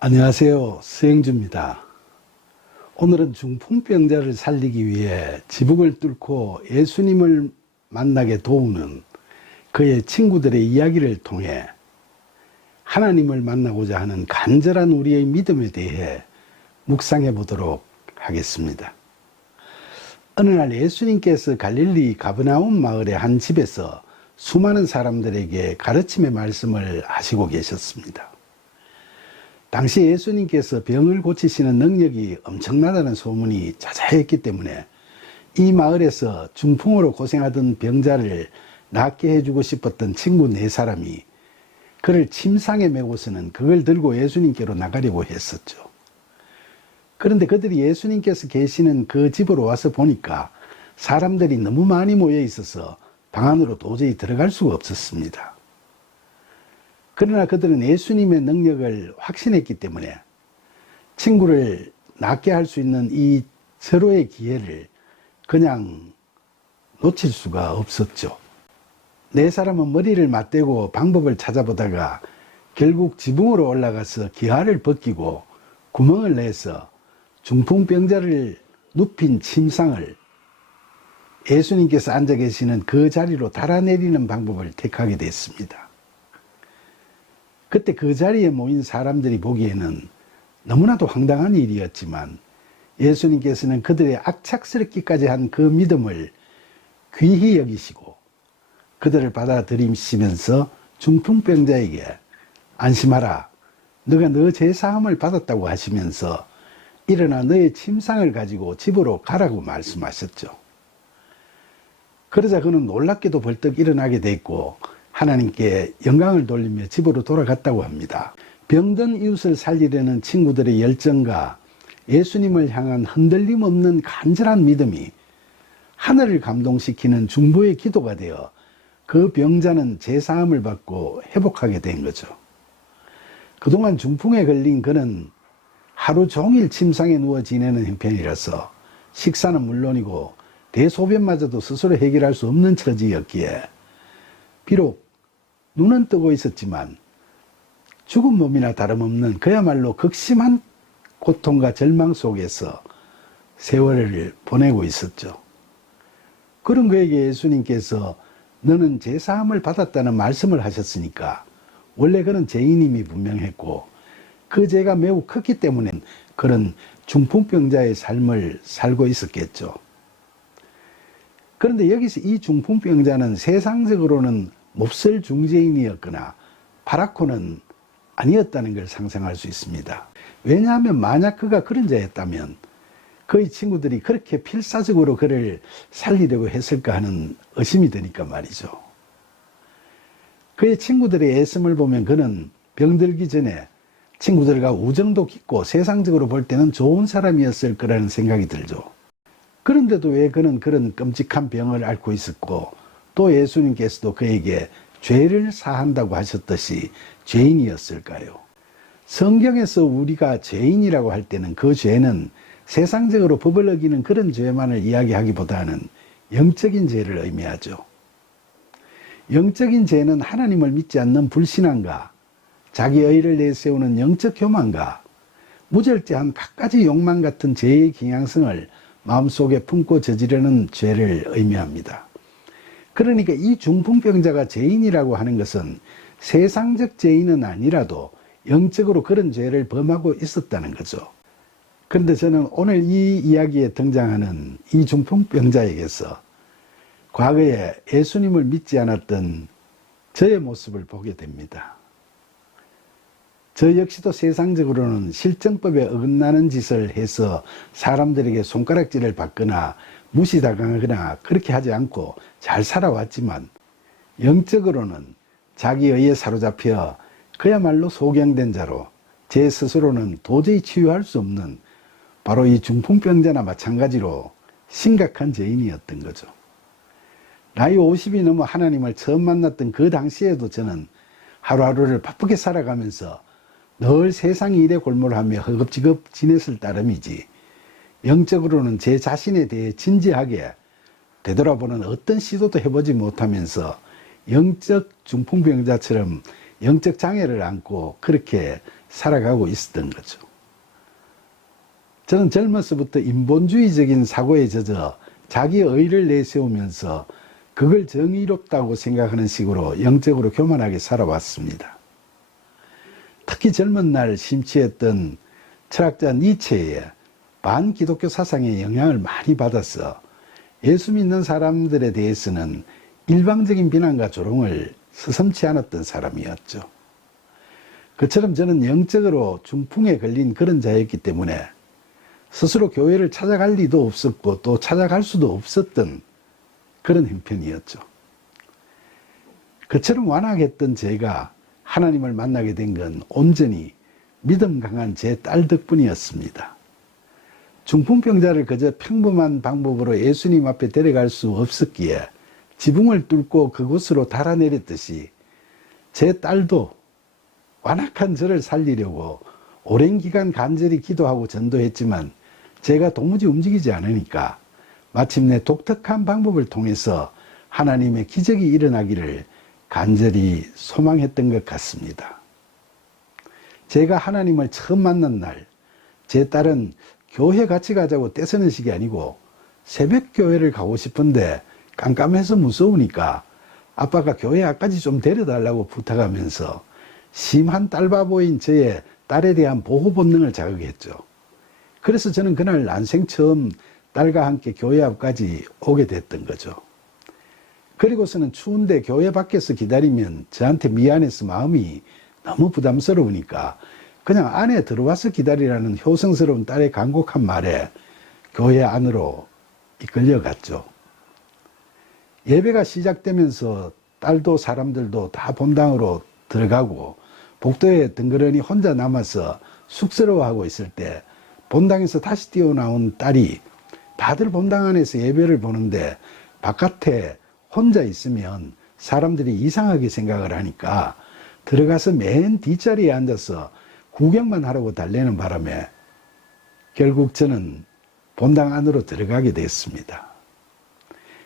안녕하세요. 수행주입니다. 오늘은 중풍병자를 살리기 위해 지붕을 뚫고 예수님을 만나게 도우는 그의 친구들의 이야기를 통해 하나님을 만나고자 하는 간절한 우리의 믿음에 대해 묵상해 보도록 하겠습니다. 어느 날 예수님께서 갈릴리 가버나움 마을의 한 집에서 수많은 사람들에게 가르침의 말씀을 하시고 계셨습니다. 당시 예수님께서 병을 고치시는 능력이 엄청나다는 소문이 자자했기 때문에 이 마을에서 중풍으로 고생하던 병자를 낫게 해주고 싶었던 친구 4사람이 그를 침상에 메고서는 그걸 들고 예수님께로 나가려고 했었죠. 그런데 그들이 예수님께서 계시는 그 집으로 와서 보니까 사람들이 너무 많이 모여 있어서 방 안으로 도저히 들어갈 수가 없었습니다. 그러나 그들은 예수님의 능력을 확신했기 때문에 친구를 낫게 할 수 있는 이 서로의 기회를 그냥 놓칠 수가 없었죠. 4사람은 머리를 맞대고 방법을 찾아보다가 결국 지붕으로 올라가서 기하를 벗기고 구멍을 내서 중풍병자를 눕힌 침상을 예수님께서 앉아 계시는 그 자리로 달아내리는 방법을 택하게 됐습니다. 그때 그 자리에 모인 사람들이 보기에는 너무나도 황당한 일이었지만 예수님께서는 그들의 악착스럽기까지 한 그 믿음을 귀히 여기시고 그들을 받아들이시면서 중풍병자에게 안심하라, 너가 너 죄사함을 받았다고 하시면서 일어나 너의 침상을 가지고 집으로 가라고 말씀하셨죠. 그러자 그는 놀랍게도 벌떡 일어나게 됐고 하나님께 영광을 돌리며 집으로 돌아갔다고 합니다. 병든 이웃을 살리려는 친구들의 열정과 예수님을 향한 흔들림 없는 간절한 믿음이 하늘을 감동시키는 중보의 기도가 되어 그 병자는 제사함을 받고 회복하게 된 거죠. 그동안 중풍에 걸린 그는 하루 종일 침상에 누워 지내는 형편이라서 식사는 물론이고 대소변마저도 스스로 해결할 수 없는 처지였기에 비록 눈은 뜨고 있었지만 죽은 몸이나 다름없는 그야말로 극심한 고통과 절망 속에서 세월을 보내고 있었죠. 그런 그에게 예수님께서 너는 제사함을 받았다는 말씀을 하셨으니까 원래 그는 죄인임이 분명했고 그 죄가 매우 컸기 때문에 그런 중풍병자의 삶을 살고 있었겠죠. 그런데 여기서 이 중풍병자는 세상적으로는 몹쓸 중죄인이었거나 파랗고는 아니었다는 걸 상상할 수 있습니다. 왜냐하면 만약 그가 그런 자였다면 그의 친구들이 그렇게 필사적으로 그를 살리려고 했을까 하는 의심이 드니까 말이죠. 그의 친구들의 애씀을 보면 그는 병들기 전에 친구들과 우정도 깊고 세상적으로 볼 때는 좋은 사람이었을 거라는 생각이 들죠. 그런데도 왜 그는 그런 끔찍한 병을 앓고 있었고 또 예수님께서도 그에게 죄를 사한다고 하셨듯이 죄인이었을까요? 성경에서 우리가 죄인이라고 할 때는 그 죄는 세상적으로 법을 어기는 그런 죄만을 이야기하기보다는 영적인 죄를 의미하죠. 영적인 죄는 하나님을 믿지 않는 불신앙과 자기 의를 내세우는 영적 교만과 무절제한 갖가지 욕망 같은 죄의 경향성을 마음속에 품고 저지르는 죄를 의미합니다. 그러니까 이 중풍병자가 죄인이라고 하는 것은 세상적 죄인은 아니라도 영적으로 그런 죄를 범하고 있었다는 거죠. 그런데 저는 오늘 이 이야기에 등장하는 이 중풍병자에게서 과거에 예수님을 믿지 않았던 저의 모습을 보게 됩니다. 저 역시도 세상적으로는 실정법에 어긋나는 짓을 해서 사람들에게 손가락질을 받거나 무시당하거나 그렇게 하지 않고 잘 살아왔지만 영적으로는 자기 의에 사로잡혀 그야말로 소경된 자로 제 스스로는 도저히 치유할 수 없는 바로 이 중풍병자나 마찬가지로 심각한 죄인이었던 거죠. 나이 50이 넘어 하나님을 처음 만났던 그 당시에도 저는 하루하루를 바쁘게 살아가면서 늘 세상 일에 골몰하며 허겁지겁 지냈을 따름이지 영적으로는 제 자신에 대해 진지하게 되돌아보는 어떤 시도도 해보지 못하면서 영적 중풍병자처럼 영적 장애를 안고 그렇게 살아가고 있었던 거죠. 저는 젊어서부터 인본주의적인 사고에 젖어 자기의 의를 내세우면서 그걸 정의롭다고 생각하는 식으로 영적으로 교만하게 살아왔습니다. 특히 젊은 날 심취했던 철학자 니체의 반기독교 사상의 영향을 많이 받아서 예수 믿는 사람들에 대해서는 일방적인 비난과 조롱을 서슴지 않았던 사람이었죠. 그처럼 저는 영적으로 중풍에 걸린 그런 자였기 때문에 스스로 교회를 찾아갈 리도 없었고 또 찾아갈 수도 없었던 그런 형편이었죠. 그처럼 완악했던 제가 하나님을 만나게 된 건 온전히 믿음 강한 제 딸 덕분이었습니다. 중풍병자를 그저 평범한 방법으로 예수님 앞에 데려갈 수 없었기에 지붕을 뚫고 그곳으로 달아내렸듯이 제 딸도 완악한 저를 살리려고 오랜 기간 간절히 기도하고 전도했지만 제가 도무지 움직이지 않으니까 마침내 독특한 방법을 통해서 하나님의 기적이 일어나기를 간절히 소망했던 것 같습니다. 제가 하나님을 처음 만난 날, 제 딸은 교회 같이 가자고 떼쓰는 식이 아니고 새벽 교회를 가고 싶은데 깜깜해서 무서우니까 아빠가 교회 앞까지 좀 데려달라고 부탁하면서 심한 딸바보인 저의 딸에 대한 보호 본능을 자극했죠. 그래서 저는 그날 난생 처음 딸과 함께 교회 앞까지 오게 됐던 거죠. 그리고서는 추운데 교회 밖에서 기다리면 저한테 미안해서 마음이 너무 부담스러우니까 그냥 안에 들어와서 기다리라는 효성스러운 딸의 간곡한 말에 교회 안으로 이끌려갔죠. 예배가 시작되면서 딸도 사람들도 다 본당으로 들어가고 복도에 덩그러니 혼자 남아서 쑥스러워하고 있을 때 본당에서 다시 뛰어나온 딸이 다들 본당 안에서 예배를 보는데 바깥에 혼자 있으면 사람들이 이상하게 생각을 하니까 들어가서 맨 뒷자리에 앉아서 구경만 하라고 달래는 바람에 결국 저는 본당 안으로 들어가게 됐습니다.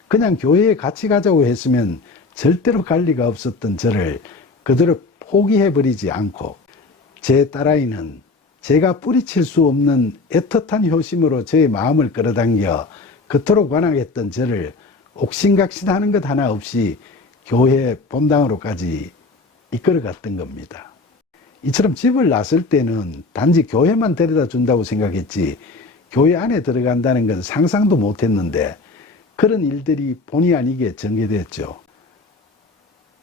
그냥 교회에 같이 가자고 했으면 절대로 갈 리가 없었던 저를 그대로 포기해버리지 않고 제 딸아이는 제가 뿌리칠 수 없는 애틋한 효심으로 저의 마음을 끌어당겨 그토록 완악했던 저를 옥신각신하는 것 하나 없이 교회 본당으로까지 이끌어갔던 겁니다. 이처럼 집을 나설 때는 단지 교회만 데려다 준다고 생각했지 교회 안에 들어간다는 건 상상도 못했는데 그런 일들이 본의 아니게 전개됐죠.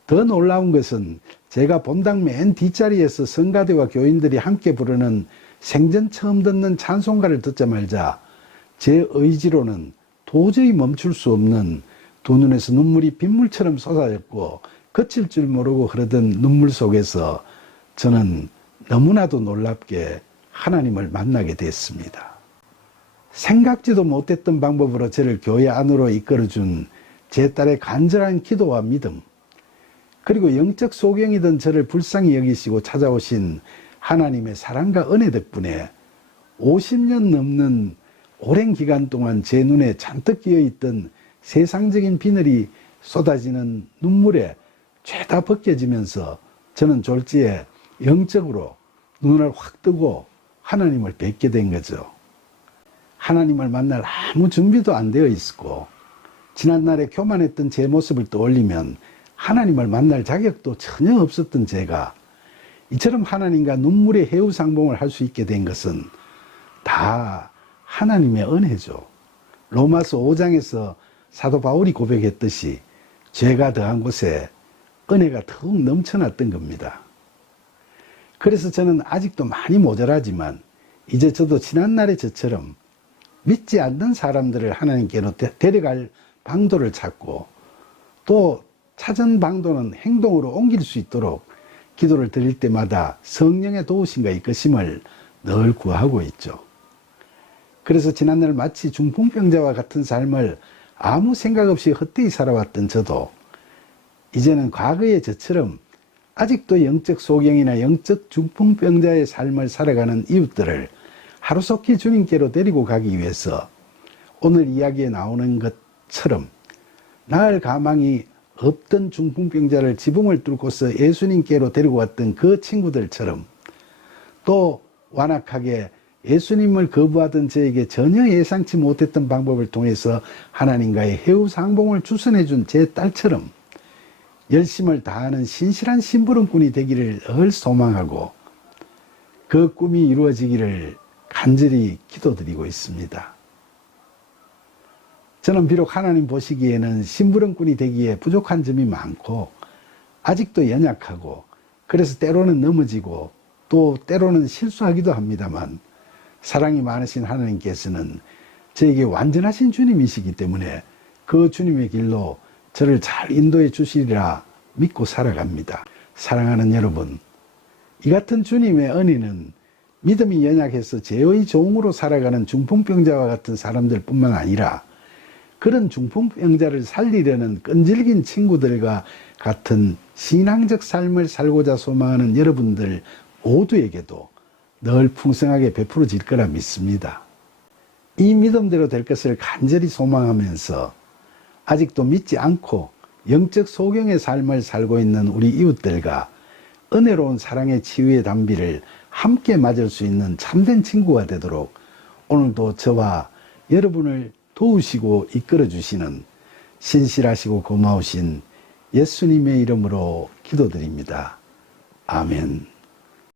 더 놀라운 것은 제가 본당 맨 뒷자리에서 성가대와 교인들이 함께 부르는 생전 처음 듣는 찬송가를 듣자마자 제 의지로는 도저히 멈출 수 없는 두 눈에서 눈물이 빗물처럼 쏟아졌고 그칠 줄 모르고 흐르던 눈물 속에서 저는 너무나도 놀랍게 하나님을 만나게 됐습니다. 생각지도 못했던 방법으로 저를 교회 안으로 이끌어준 제 딸의 간절한 기도와 믿음, 그리고 영적 소경이던 저를 불쌍히 여기시고 찾아오신 하나님의 사랑과 은혜 덕분에 50년 넘는 오랜 기간 동안 제 눈에 잔뜩 끼어있던 세상적인 비늘이 쏟아지는 눈물에 죄다 벗겨지면서 저는 졸지에 영적으로 눈을 확 뜨고 하나님을 뵙게 된 거죠. 하나님을 만날 아무 준비도 안 되어 있었고 지난날에 교만했던 제 모습을 떠올리면 하나님을 만날 자격도 전혀 없었던 제가 이처럼 하나님과 눈물의 해우상봉을 할 수 있게 된 것은 다 하나님의 은혜죠. 로마서 5장에서 사도 바울이 고백했듯이 죄가 더한 곳에 은혜가 더욱 넘쳐났던 겁니다. 그래서 저는 아직도 많이 모자라지만 이제 저도 지난날의 저처럼 믿지 않는 사람들을 하나님께로 데려갈 방도를 찾고 또 찾은 방도는 행동으로 옮길 수 있도록 기도를 드릴 때마다 성령의 도우심과 이끄심을 늘 구하고 있죠. 그래서 지난날 마치 중풍병자와 같은 삶을 아무 생각 없이 헛되이 살아왔던 저도 이제는 과거의 저처럼 아직도 영적 소경이나 영적 중풍병자의 삶을 살아가는 이웃들을 하루속히 주님께로 데리고 가기 위해서 오늘 이야기에 나오는 것처럼 나을 가망이 없던 중풍병자를 지붕을 뚫고서 예수님께로 데리고 왔던 그 친구들처럼 또 완악하게 예수님을 거부하던 저에게 전혀 예상치 못했던 방법을 통해서 하나님과의 해우상봉을 주선해 준 제 딸처럼 열심을 다하는 신실한 심부름꾼이 되기를 늘 소망하고 그 꿈이 이루어지기를 간절히 기도드리고 있습니다. 저는 비록 하나님 보시기에는 심부름꾼이 되기에 부족한 점이 많고 아직도 연약하고 그래서 때로는 넘어지고 또 때로는 실수하기도 합니다만 사랑이 많으신 하나님께서는 저에게 완전하신 주님이시기 때문에 그 주님의 길로 저를 잘 인도해 주시리라 믿고 살아갑니다. 사랑하는 여러분, 이 같은 주님의 은혜는 믿음이 연약해서 죄의 종으로 살아가는 중풍병자와 같은 사람들 뿐만 아니라 그런 중풍병자를 살리려는 끈질긴 친구들과 같은 신앙적 삶을 살고자 소망하는 여러분들 모두에게도 늘 풍성하게 베풀어질 거라 믿습니다. 이 믿음대로 될 것을 간절히 소망하면서 아직도 믿지 않고 영적 소경의 삶을 살고 있는 우리 이웃들과 은혜로운 사랑의 치유의 단비를 함께 맞을 수 있는 참된 친구가 되도록 오늘도 저와 여러분을 도우시고 이끌어 주시는 신실하시고 고마우신 예수님의 이름으로 기도드립니다. 아멘.